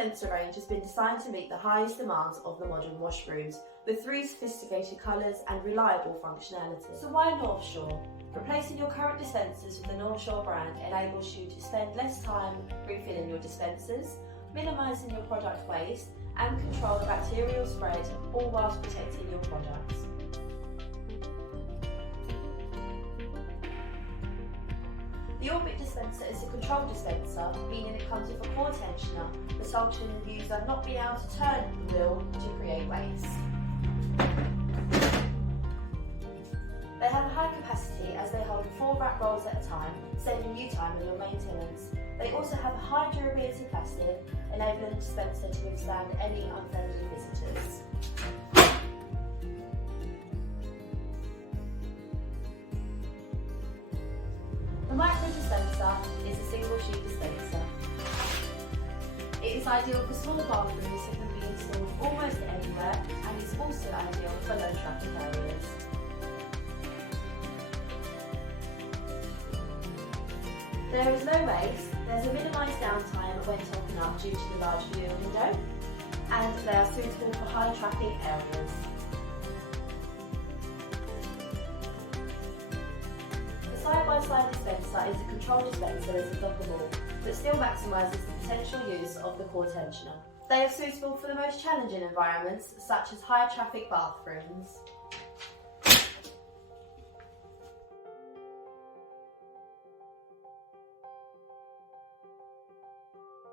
dispenser range has been designed to meet the highest demands of the modern washrooms, with 3 sophisticated colours and reliable functionality. So why Northshore? Replacing your current dispensers with the Northshore brand enables you to spend less time refilling your dispensers, minimising your product waste and control the bacterial spread, all whilst protecting your products. The Orbit dispenser is a control dispenser, meaning it comes with a core tensioner, resulting in the user not being able to turn the wheel to create waste. They have a high capacity as they hold 4 wrap rolls at a time, saving you time on your maintenance. They also have a high durability plastic, enabling the dispenser to withstand any unfriendly visitors. The Micro Dispenser is a single sheet dispenser. It is ideal for small bathrooms that can be installed almost anywhere, and is also ideal for low traffic areas. There is no waste, there's a minimised downtime when topping up due to the large viewer window, and they are suitable for high traffic areas. The side-by-side dispenser is a control dispenser that is dockable, but still maximises the potential use of the core tensioner. They are suitable for the most challenging environments, such as high traffic bathrooms.